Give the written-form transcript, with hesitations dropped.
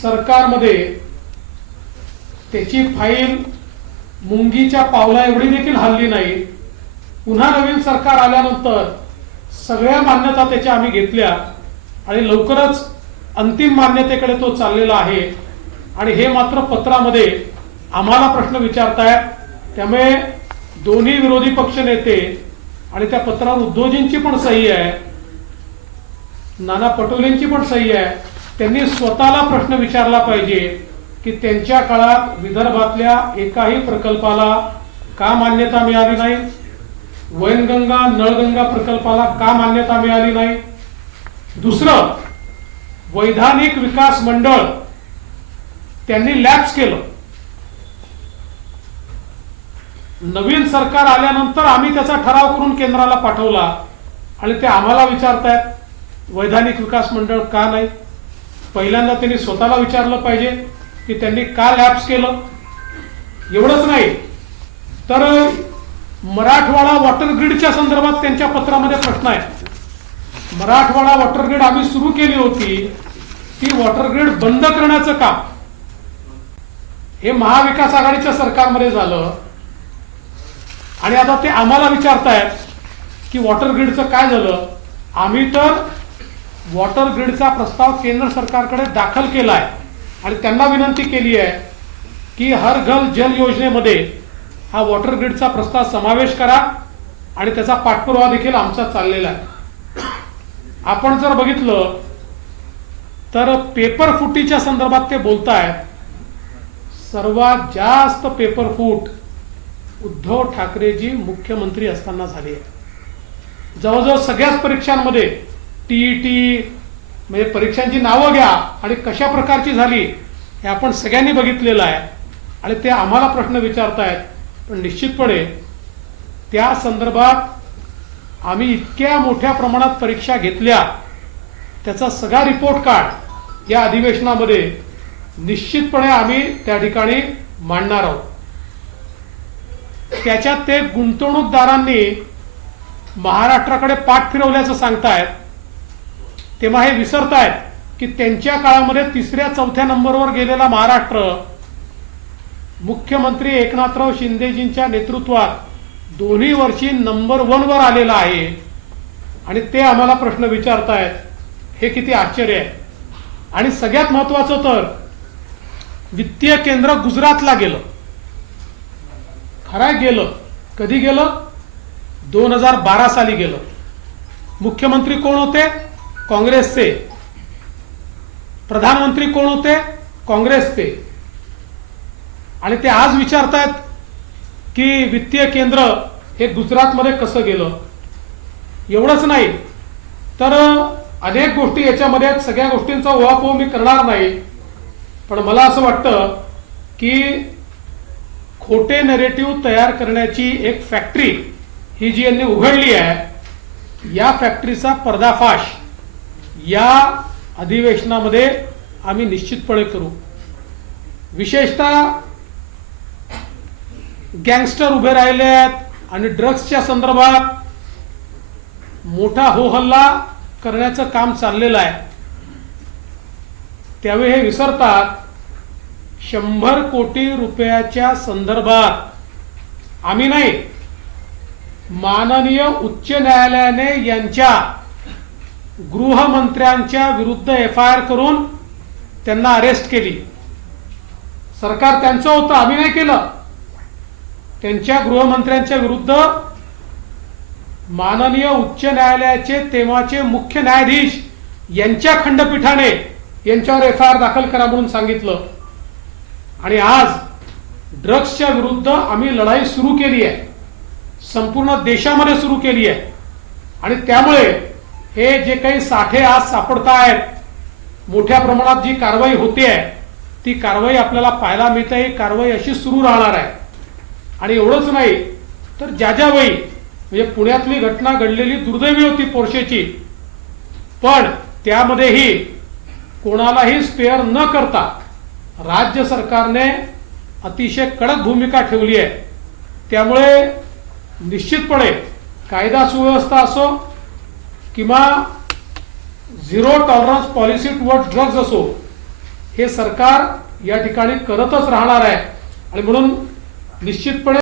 सरकारमध्ये त्याची फाईल मुंगीच्या पावला एवढी देखील हल्ली नाही. पुन्हा नवीन सरकार आल्यानंतर सगळ्या मान्यता त्याच्या आम्ही घेतल्या आणि लवकरच अंतिम मान्यतेकडे तो चाललेला आहे. आणि हे मात्र पत्रामध्ये आम्हाला प्रश्न विचारतायत. त्यामुळे दोन्ही विरोधी पक्ष नेते आणि त्या पत्रावर उद्धवजींची पण सही आहे, नाना पटोलेंची पण सही आहे. त्यांनी स्वतःला प्रश्न विचारला पाहिजे की त्यांच्या काळात विदर्भातल्या एकाही प्रकल्पाला का मान्यता मिळाली नाही, वैनगंगा नळगंगा प्रकल्पाला का मान्यता मिळाली नाही. दुसरं, वैधानिक विकास मंडळ त्यांनी लॅप्स केलं. नवीन सरकार आल्यानंतर आम्ही त्याचा ठराव करून केंद्राला पाठवला आणि ते आम्हाला विचारतायत वैधानिक विकास मंडळ का नाही. पहिल्यांदा त्यांनी स्वतःला विचारलं पाहिजे की त्यांनी का लॅप्स केलं. एवढंच नाही तर मराठवाडा वॉटर ग्रीडच्या संदर्भात त्यांच्या पत्रामध्ये प्रश्न आहे. मराठवाडा वॉटर ग्रीड आम्ही सुरू केली होती, ती वॉटर ग्रीड बंद करण्याचं काम हे महाविकास आघाडीच्या सरकारमध्ये झालं आणि आता ते आम्हाला विचारतायत की वॉटर ग्रीडचं काय झालं. आम्ही तर वॉटर ग्रीडचा प्रस्ताव केंद्र सरकारकडे दाखल केला आहे आणि त्यांना विनंती केली आहे की हर घर जल योजनेमध्ये हा वॉटर ग्रीडचा प्रस्ताव समावेश करा आणि त्याचा पाठपुरावा देखील आमचा चाललेला आहे. आपण जर बघितलं तर पेपर फुटीच्या संदर्भात ते बोलतायत. सर्वात जास्त पेपर फूट उद्धव ठाकरेजी मुख्यमंत्री असताना झाली आहे. जवळजवळ सगळ्याच परीक्षांमध्ये टीईटी म्हणजे परीक्षांची नावं घ्या आणि कशा प्रकारची झाली हे आपण सगळ्यांनी बघितलेलं आहे आणि ते आम्हाला प्रश्न विचारतायत. पण निश्चितपणे त्या संदर्भात आम्ही इतक्या मोठ्या प्रमाणात परीक्षा घेतल्या, त्याचा सगळा रिपोर्ट कार्ड या अधिवेशनामध्ये निश्चितपणे आम्ही त्या ठिकाणी मांडणार आहोत. त्याच्यात ते गुंतवणूकदारांनी महाराष्ट्राकडे पाठ फिरवल्याचं सांगतायत, तेव्हा हे विसरतायत की त्यांच्या काळामध्ये 3ऱ्या-4थ्या नंबरवर गेलेला महाराष्ट्र मुख्यमंत्री एकनाथराव शिंदेजींच्या नेतृत्वात दोन्ही वर्षी नंबर 1 वर आलेला आहे आणि ते आम्हाला प्रश्न विचारतायत. हे किती आश्चर्य आहे. आणि सगळ्यात महत्वाचं तर वित्तीय केंद्र गुजरातला गेलं. खरं गेलं. कधी गेलं? 2012 साली गेलं. मुख्यमंत्री कोण होते? काँग्रेसचे. प्रधानमंत्री कोण होते? काँग्रेसचे. आणि ते आज विचारतायत की वित्तीय केंद्र हे गुजरातमध्ये कसं गेलं. एवढंच नाही तर अनेक गोष्टी याच्यामध्ये आहेत. सगळ्या गोष्टींचा उहापोह मी करणार नाही, पण मला असं वाटतं की खोटे नरेटिव्ह तयार करण्याची एक फॅक्टरी ही जी यांनी उघडली आहे, या फॅक्टरीचा पर्दाफाश या अधिवेशनामध्ये आम्ही निश्चितपणे करू. विशेषतः गँगस्टर उभे राहिले आहेत आणि ड्रग्सच्या संदर्भात मोठा हो हल्ला करण्याचं काम चाललेलं आहे. त्यावेळी हे विसरतात 100 कोटी रुपयाच्या संदर्भात आम्ही नाही, माननीय उच्च न्यायालयाने यांच्या गृहमंत्र्यांच्या विरुद्ध FIR करून त्यांना अरेस्ट केली. सरकार त्यांचं होतं, आम्ही नाही केलं. त्यांच्या गृहमंत्र्यांच्या विरुद्ध माननीय उच्च न्यायालयाचे तेव्हाचे मुख्य न्यायाधीश यांच्या खंडपीठाने यांच्यावर FIR दाखल करा म्हणून सांगितलं. आणि आज ड्रग्सच्या विरुद्ध आम्ही लढाई सुरू केली आहे, संपूर्ण देशामध्ये सुरू केली आहे. आणि त्यामुळे हे जे काही साठे आज सापडतायत, मोठ्या प्रमाणात जी कारवाई होते आहे ती कारवाई आपल्याला पाहायला मिळते. ही कारवाई अशी सुरू राहणार आहे. आणि एवढंच नाही तर ज्या वेळी म्हणजे पुण्यातली घटना घडलेली दुर्दैवी होती पोर्शेची, पण त्यामध्येही कोणालाही स्पेअर न करता राज्य सरकारने अतिशय कडक भूमिका ठेवली आहे. त्यामुळे निश्चितपणे कायदा सुव्यवस्था असो किंवा zero tolerance policy towards drugs असो, हे सरकार या ठिकाणी करतच राहणार आहे आणि म्हणून निश्चितपणे